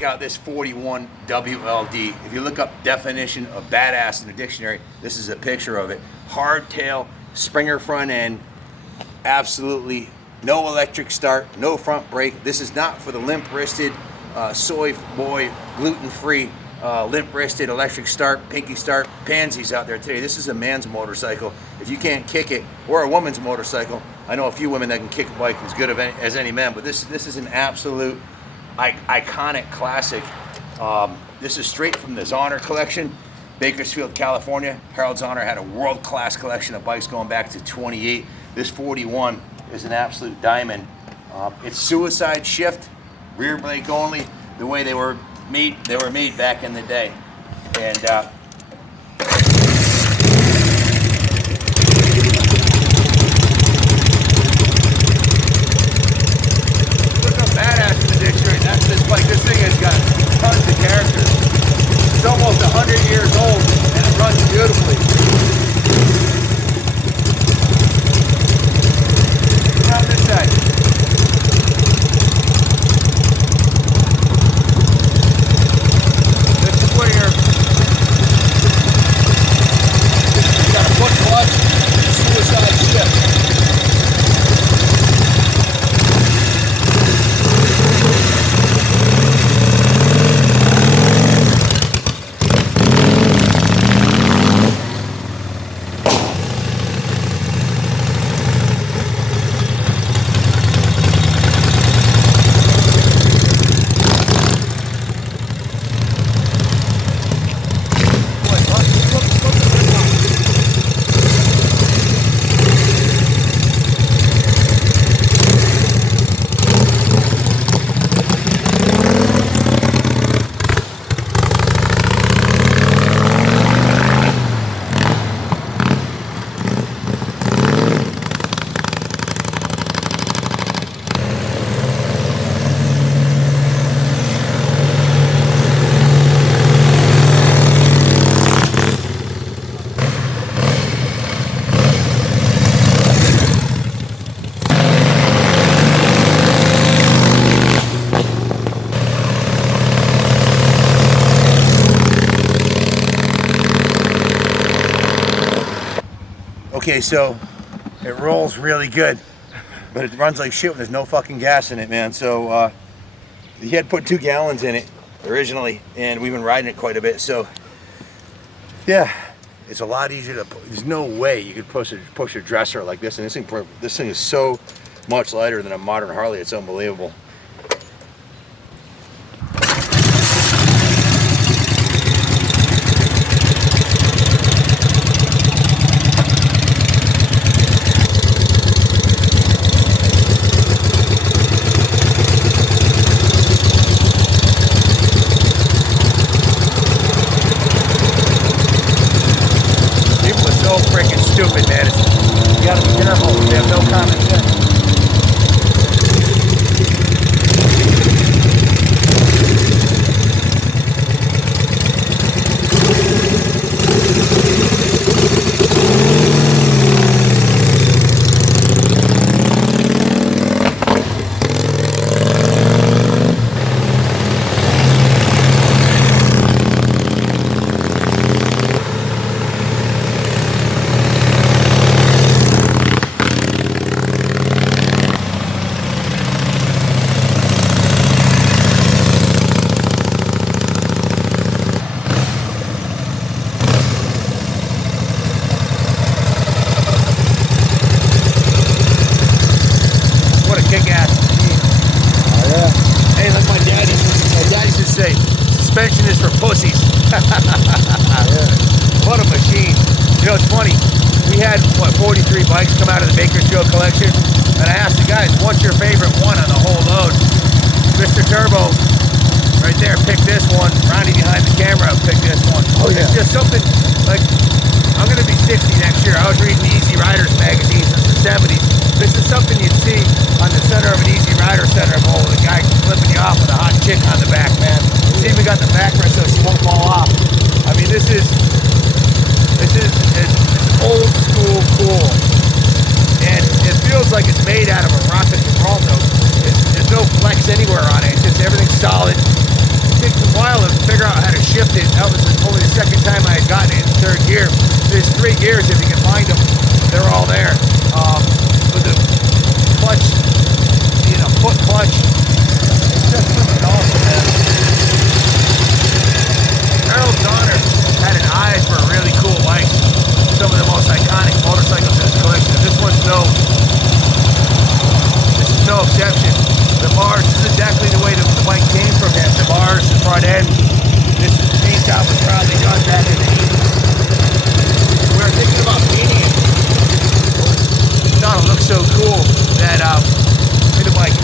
Out this 41 WLD. If you look up definition of badass in the dictionary, this is a picture of it. Hardtail, Springer front end, absolutely no electric start, no front brake. This is not for the limp-wristed, soy boy, gluten-free, limp-wristed, electric start, pinky start pansies out there today. This is a man's motorcycle. If you can't kick it, or a woman's motorcycle, I know a few women that can kick a bike as good as any man, but this is an absolute iconic classic. This is straight from the Zahner collection, Bakersfield, California. Harold Zahner had a world-class collection of bikes going back to 28. This 41 is an absolute diamond. It's suicide shift, rear brake only, the way they were made back in the day. And like this thing has got tons of characters. It's almost 100 years old and it runs beautifully. Around this side. Lift the foot here. You got a foot clutch, suicide shift. Okay, so it rolls really good, but it runs like shit when there's no fucking gas in it, man. So he had put 2 gallons in it originally, and we've been riding it quite a bit. So yeah, it's a lot easier to. There's no way you could push a dresser like this, and this thing is so much lighter than a modern Harley. It's unbelievable. Stupid, man. You gotta be careful. They have no common sense. Suspension is for pussies. What a machine. You know, it's funny. We had, 43 bikes come out of the Bakersfield collection, and I asked the guys, what's your favorite one on the whole load? Mr. Turbo, right there, picked this one. Ronnie behind the camera picked this one. Oh, yeah. It's just something, like, I'm going to be 60 next year. I was reading Easy Riders magazine since the 70s. This is something you'd see on the center of an Easy Rider center pole with a guy flipping you off with a hot chick on the back, man. It's even got the backrest so she won't fall off. I mean, this is old school cool. And it feels like it's made out of a rocket Gibraltar. There's no flex anywhere on it. It's just everything's solid. takes a while to figure out how to shift it. That was only the second time I had gotten it in third gear. There's 3 gears if you can find them. They're all there. With the clutch, foot clutch, it's just freaking awesome, man. Harold Donner had an eye for really cool bikes. Some of the most iconic motorcycles in his collection. This is no exception. The bars, this is exactly the way the bike came from him. The bars, the front end. This paint job was probably done back in the 80s. We were thinking about painting it. We thought it looked so cool that made the bike.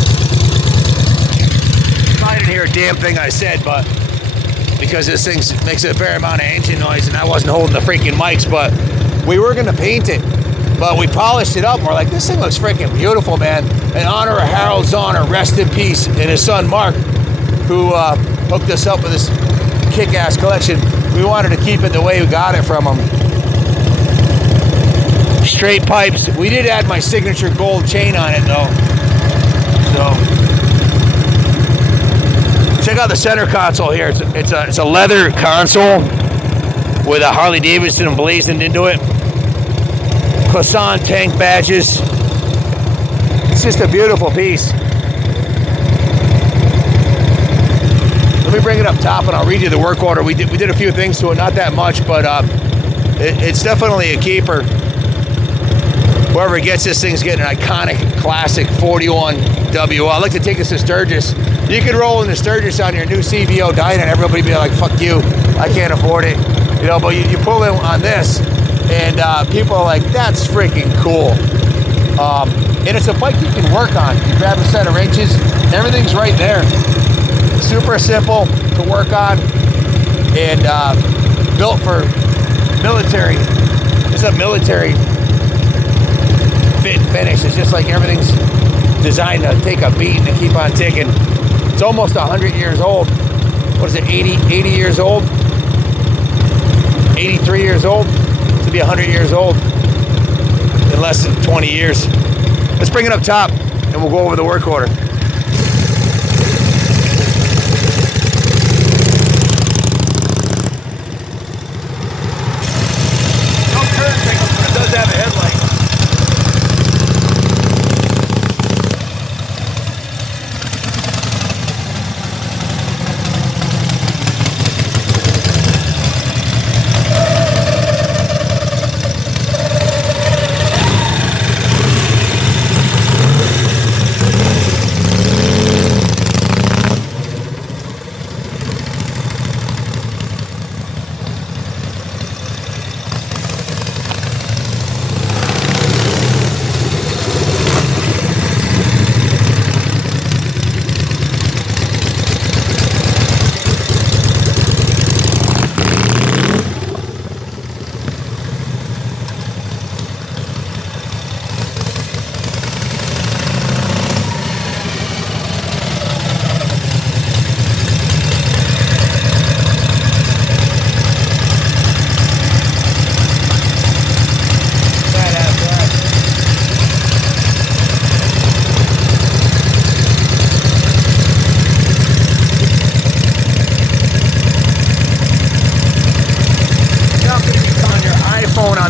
I didn't hear a damn thing I said, but because this thing makes a fair amount of engine noise and I wasn't holding the freaking mics, but we were gonna paint it. But we polished it up and we're like, this thing looks freaking beautiful, man. In honor of Harold Donner, rest in peace, and his son Mark, who hooked us up with this kick-ass collection. We wanted to keep it the way we got it from him. Straight pipes. We did add my signature gold chain on it though. So check out the center console here. It's a leather console with a Harley Davidson emblazoned into it. Classon tank badges. It's just a beautiful piece. Let me bring it up top and I'll read you the work order. We did a few things to it, not that much, but it's definitely a keeper. Whoever gets this thing's getting an iconic classic 41 WL. I'd like to take us to Sturgis. You could roll in the Sturgis on your new CVO Dyna and everybody be like, fuck you, I can't afford it. But you pull in on this and people are like, that's freaking cool. And it's a bike you can work on. You grab a set of wrenches, everything's right there. Super simple to work on and built for military. It's a military fit and finish. It's just like everything's designed to take a beat and keep on ticking. It's almost 100 years old. What is it, 80 years old? 83 years old? To be 100 years old in less than 20 years. Let's bring it up top and we'll go over the work order. No turn signals, but it does have a headlight.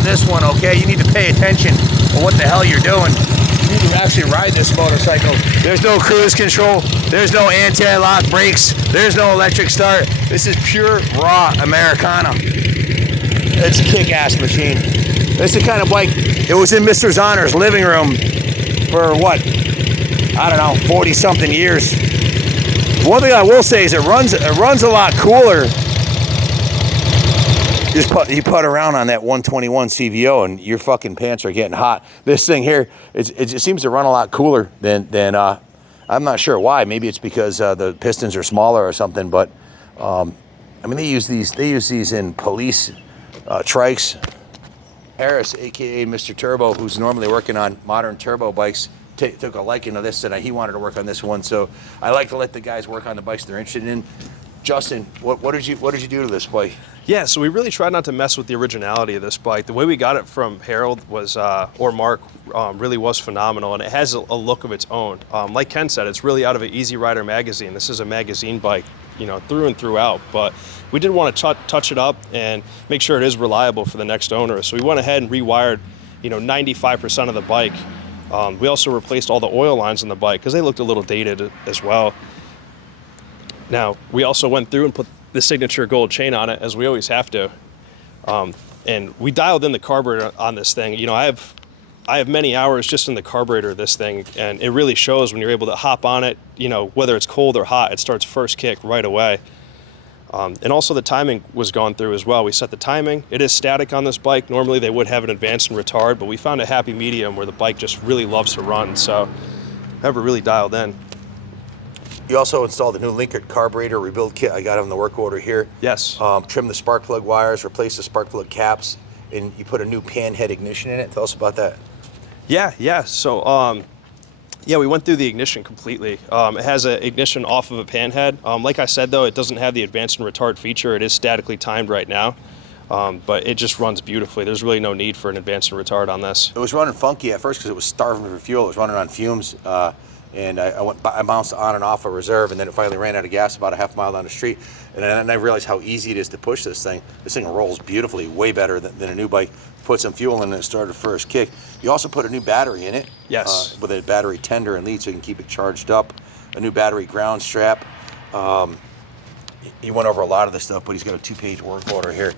This one, okay? You need to pay attention to what the hell you're doing. You need to actually ride this motorcycle. There's no cruise control. There's no anti-lock brakes. There's no electric start. This is pure raw Americana. It's a kick-ass machine. It's the kind of bike, it was in Mr. Donner's living room for what? I don't know, 40-something years. One thing I will say is it runs a lot cooler. You put around on that 121 CVO and your fucking pants are getting hot. This thing here, it just seems to run a lot cooler than I'm not sure why. Maybe it's because the pistons are smaller or something. But I mean, they use these in police trikes. Harris, aka Mr. Turbo, who's normally working on modern turbo bikes, took a liking to this, and he wanted to work on this one. So I like to let the guys work on the bikes they're interested in. Justin, what did you do to this bike? Yeah, so we really tried not to mess with the originality of this bike. The way we got it from Harold was, or Mark, really was phenomenal, and it has a look of its own. Like Ken said, it's really out of an Easy Rider magazine. This is a magazine bike. through and throughout. But we did want to touch it up and make sure it is reliable for the next owner. So we went ahead and rewired, 95% of the bike. We also replaced all the oil lines on the bike because they looked a little dated as well. Now, we also went through and put the signature gold chain on it, as we always have to. And we dialed in the carburetor on this thing. I have many hours just in the carburetor of this thing, and it really shows when you're able to hop on it, whether it's cold or hot, it starts first kick right away. And also the timing was gone through as well. We set the timing. It is static on this bike. Normally they would have an advance and retard, but we found a happy medium where the bike just really loves to run. So never really dialed in. You also installed a new Linkert carburetor rebuild kit. I got it on the work order here. Yes. Trim the spark plug wires, replace the spark plug caps, and you put a new pan head ignition in it. Tell us about that. Yeah. So, we went through the ignition completely. It has an ignition off of a pan head. Like I said, though, it doesn't have the advanced and retard feature. It is statically timed right now, but it just runs beautifully. There's really no need for an advanced and retard on this. It was running funky at first because it was starving for fuel. It was running on fumes, and I bounced on and off a reserve, and then it finally ran out of gas about a half mile down the street. And then I realized how easy it is to push this thing. This thing rolls beautifully, way better than a new bike. Put some fuel in it and it started first kick. You also put a new battery in it. Yes. With a battery tender and lead so you can keep it charged up. A new battery ground strap. He went over a lot of this stuff, but he's got a 2-page work order here.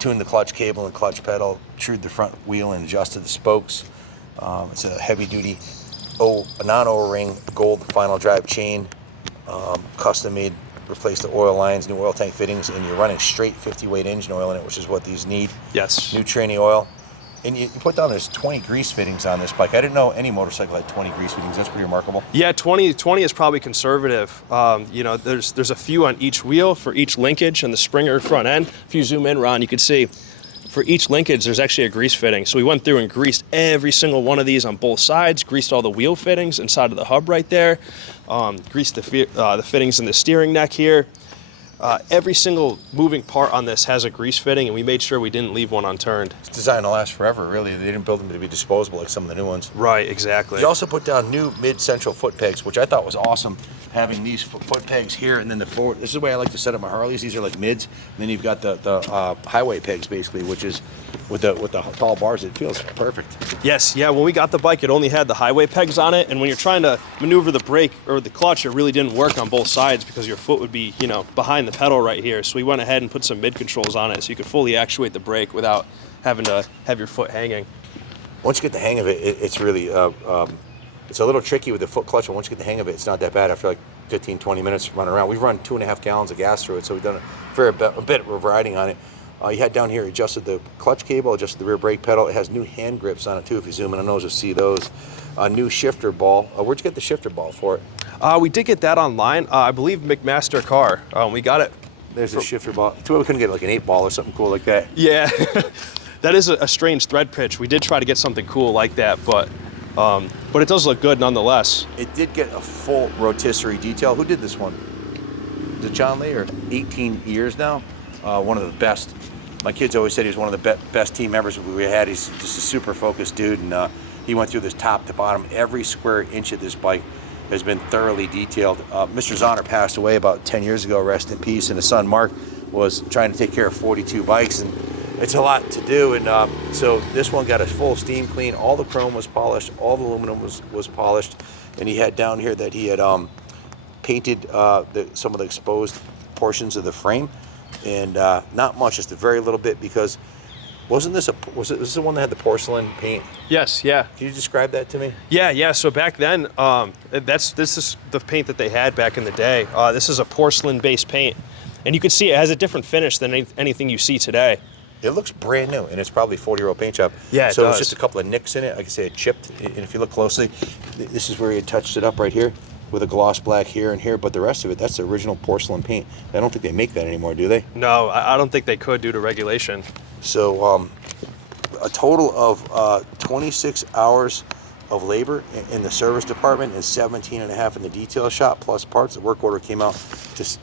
Tuned the clutch cable and clutch pedal, trued the front wheel and adjusted the spokes. It's a heavy-duty non-O-ring gold final drive chain, custom made. Replace the oil lines, new oil tank fittings, and you're running straight 50-weight engine oil in it, which is what these need. Yes. New tranny oil. And you put down there's 20 grease fittings on this bike. I didn't know any motorcycle had 20 grease fittings. That's pretty remarkable. Yeah, 20 is probably conservative. There's a few on each wheel for each linkage and the Springer front end. If you zoom in, Ron, you can see for each linkage, there's actually a grease fitting. So we went through and greased every single one of these on both sides, greased all the wheel fittings inside of the hub right there, greased the fittings in the steering neck here. Every single moving part on this has a grease fitting, and we made sure we didn't leave one unturned. It's designed to last forever, really. They didn't build them to be disposable like some of the new ones. Right, exactly. You also put down new mid-central foot pegs, which I thought was awesome. Having these foot pegs here and then the forward. This is the way I like to set up my Harleys. These are like mids. And then you've got the highway pegs, basically, which is with the tall bars. It feels perfect. Yes, yeah. When we got the bike, it only had the highway pegs on it, and when you're trying to maneuver the brake or the clutch, it really didn't work on both sides because your foot would be, behind the pedal right here. So we went ahead and put some mid controls on it, so you could fully actuate the brake without having to have your foot hanging. Once you get the hang of it, it's really it's a little tricky with the foot clutch, but once you get the hang of it, it's not that bad after like 15, 20 minutes running around. We've run 2.5 gallons of gas through it, so we've done a bit of riding on it. You had down here, adjusted the clutch cable, adjusted the rear brake pedal. It has new hand grips on it too. If you zoom in on those, you'll see those. A new shifter ball. Where'd you get the shifter ball for it? We did get that online. I believe McMaster Car. We got it. There's a shifter ball. Too bad we couldn't get like an 8-ball or something cool like that. Yeah, that is a strange thread pitch. We did try to get something cool like that, but it does look good nonetheless. It did get a full rotisserie detail. Who did this one? Is it John Lee? 18 years now. One of the best. My kids always said he was one of the best team members we had. He's just a super focused dude, and he went through this top to bottom. Every square inch of this bike has been thoroughly detailed. Mr. Zahner passed away about 10 years ago, rest in peace, and his son Mark was trying to take care of 42 bikes, and it's a lot to do. And so this one got a full steam clean. All the chrome was polished, all the aluminum was polished, and he had down here that he had painted some of the exposed portions of the frame, and not much, just a very little bit, because was this the one that had the porcelain paint? Yes, yeah. Can you describe that to me? Yeah. So back then, this is the paint that they had back in the day. This is a porcelain-based paint, and you can see it has a different finish than anything you see today. It looks brand new, and it's probably a 40-year-old paint job. Yeah, it so does. It's just a couple of nicks in it. I can say it chipped, and if you look closely, this is where he had touched it up right here with a gloss black here and here, but the rest of it, that's the original porcelain paint. I don't think they make that anymore, do they? No, I don't think they could due to regulation. So a total of 26 hours of labor in the service department and 17 and a half in the detail shop, plus parts. The work order came out it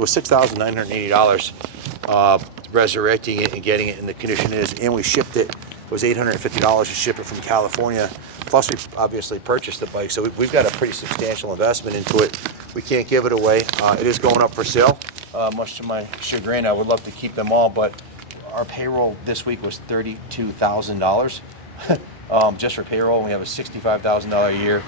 was $6,980, resurrecting it and getting it in the condition it is, and we shipped it. It was $850 to ship it from California. Plus, we obviously purchased the bike, so we've got a pretty substantial investment into it. we can't give it away. It is going up for sale. Much to my chagrin, I would love to keep them all, but our payroll this week was $32,000 just for payroll. We have a $65,000 a year.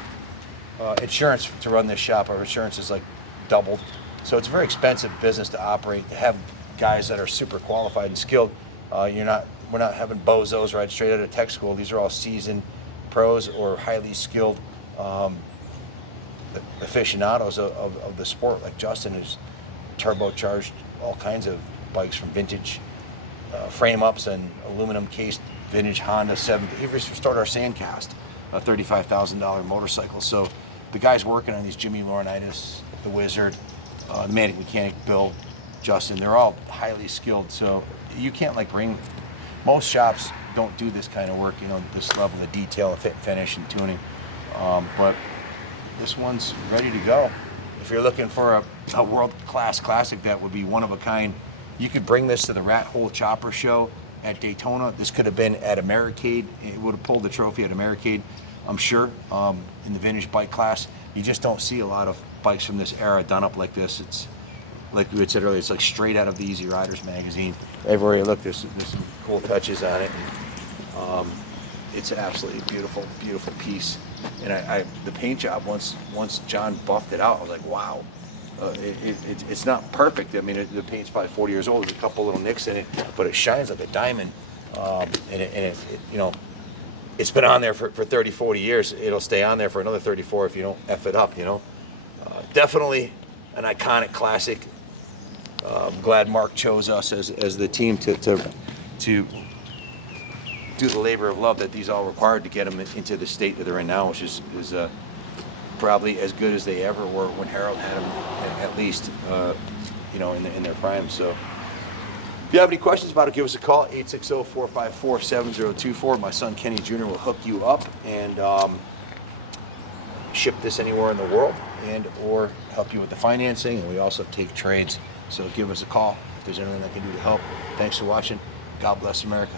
Insurance to run this shop, our insurance is like doubled. So it's a very expensive business to operate, to have guys that are super qualified and skilled. We're not having bozos right straight out of tech school. These are all seasoned pros or highly skilled aficionados of the sport, like Justin, who's turbocharged all kinds of bikes from vintage frame ups and aluminum cased vintage Honda 7. He restored our Sandcast, a $35,000 motorcycle. So the guys working on these, Jimmy Laurinaitis, the Wizard, the Manic Mechanic, Bill, Justin, they're all highly skilled. So you can't bring, most shops don't do this kind of work, this level of detail, fit, finish, and tuning. But this one's ready to go. If you're looking for a world-class classic that would be one of a kind, you could bring this to the Rat Hole Chopper Show at Daytona. This could have been at Americade. It would have pulled the trophy at Americade, I'm sure, in the vintage bike class. You just don't see a lot of bikes from this era done up like this. It's, like we had said earlier, it's like straight out of the Easy Riders magazine. Everywhere you look, there's some cool touches on it. And, it's an absolutely beautiful, beautiful piece. And the paint job, once John buffed it out, I was like, wow. It's not perfect. I mean, the paint's probably 40 years old. There's a couple little nicks in it, but it shines like a diamond. It's been on there for 30, 40 years. It'll stay on there for another 34 if you don't F it up, Definitely an iconic classic. I'm glad Mark chose us as the team to do the labor of love that these all required to get them into the state that they're in now, which is probably as good as they ever were when Harold had them, at least, in their prime. So if you have any questions about it, give us a call, 860-454-7024. My son Kenny Jr. will hook you up and ship this anywhere in the world or help you with the financing. And we also take trades. So give us a call if there's anything I can do to help. Thanks for watching. God bless America.